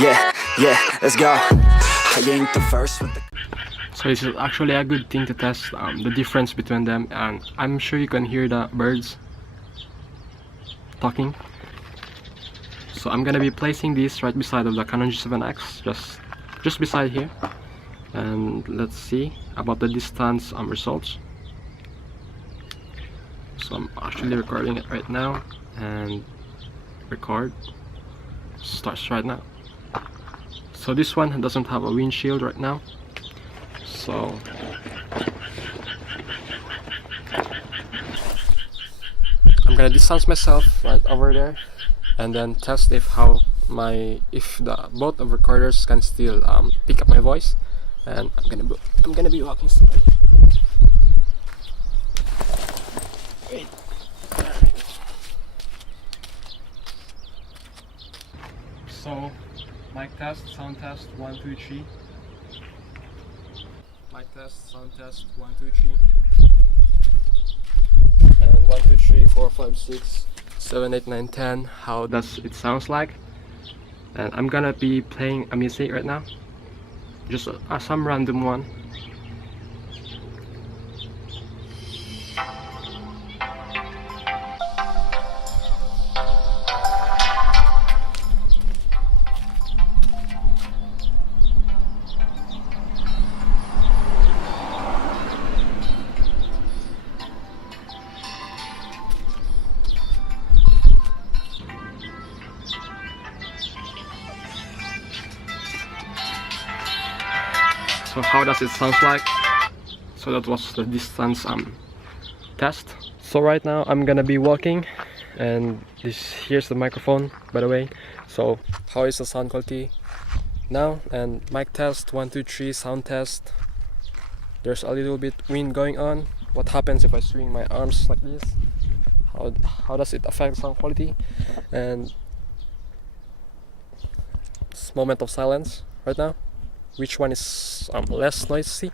Yeah, let's go. I ain't the first with the... So this is actually a good thing to test the difference between them, and I'm sure you can hear the birds talking. So I'm gonna be placing this right beside of the Canon G7X, just beside here, and let's see about the distance results. So I'm actually recording it right now, and record starts right now. So this one doesn't have a windshield right now, so I'm gonna distance myself right over there and then test if the both of recorders can still pick up my voice. And I'm gonna be walking slowly. Wait. So mic test, sound test, 1 2 3. Mic test, sound test, 1 2 3. And 1 2 3 4 5 6 7 8 9 10. How does it sounds like? And I'm gonna be playing a music right now, just some random one. So how does it sound like? So that was the distance test. So right now I'm gonna be walking, and here's the microphone, by the way. So how is the sound quality now? And mic test, 1 2 3, sound test. There's a little bit wind going on. What happens if I swing my arms like this? How does it affect sound quality? And it's moment of silence right now. Which one is less noisy?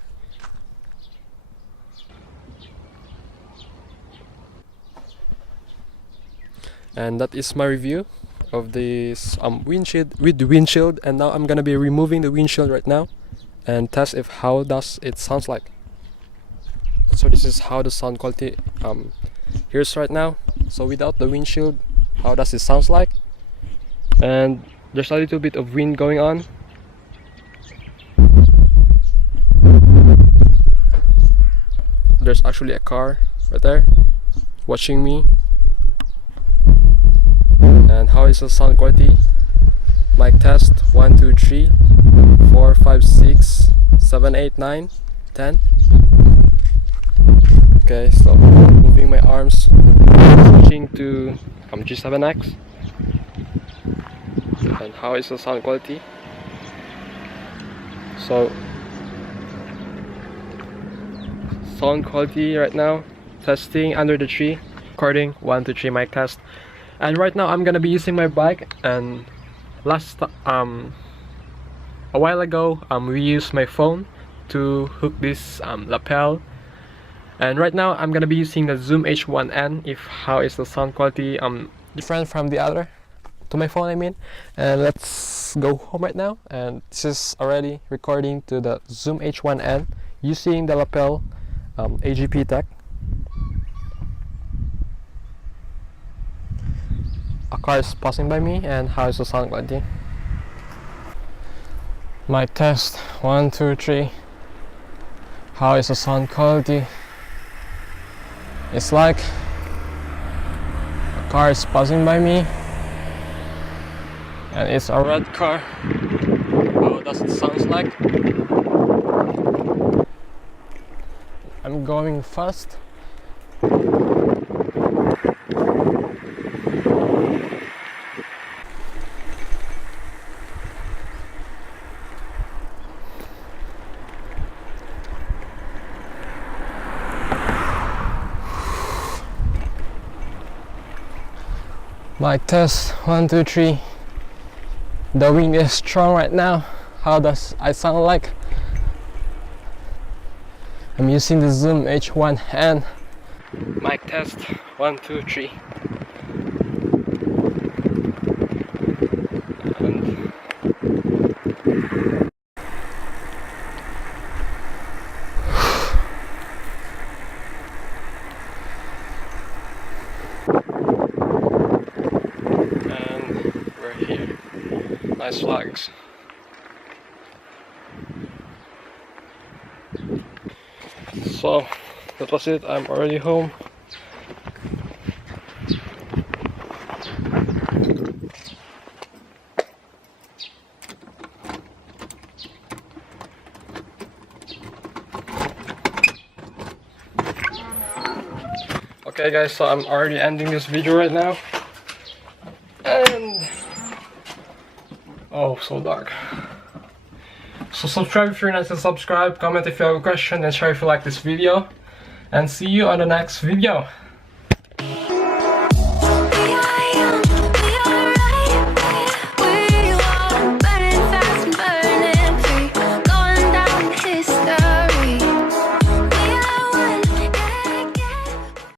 And that is my review of this windshield with the windshield. And now I'm gonna be removing the windshield right now and test if how does it sounds like. So this is how the sound quality here's right now. So without the windshield, how does it sounds like? And there's a little bit of wind going on. There's actually a car right there watching me. And how is the sound quality? Mic test, 1 2 3 4 5 6 7 8 9 10. Okay, so moving my arms, switching to G7X. And how is the sound quality? So sound quality right now, testing under the tree, recording 1 2 3 mic test. And right now I'm gonna be using my bike. And a while ago we used my phone to hook this lapel. And right now I'm gonna be using the Zoom H1N. If how is the sound quality different from the other to my phone, I mean. And let's go home right now, and this is already recording to the Zoom H1N using the lapel AGP tech. A car is passing by me. And how is the sound quality? Mic test, 1 2 3. How is the sound quality? It's like a car is passing by me, and it's a red car. How does it sound like? I'm going fast. Mic test, 1 2 3. The wind is strong right now. How does I sound like? I'm using the Zoom H1N. Mic test, 1 2 3. And nice flags. So that was it, I'm already home. Okay guys, so I'm already ending this video right now. And oh, so dark. So subscribe if you're not to subscribe, comment if you have a question, and share if you like this video. And see you on the next video.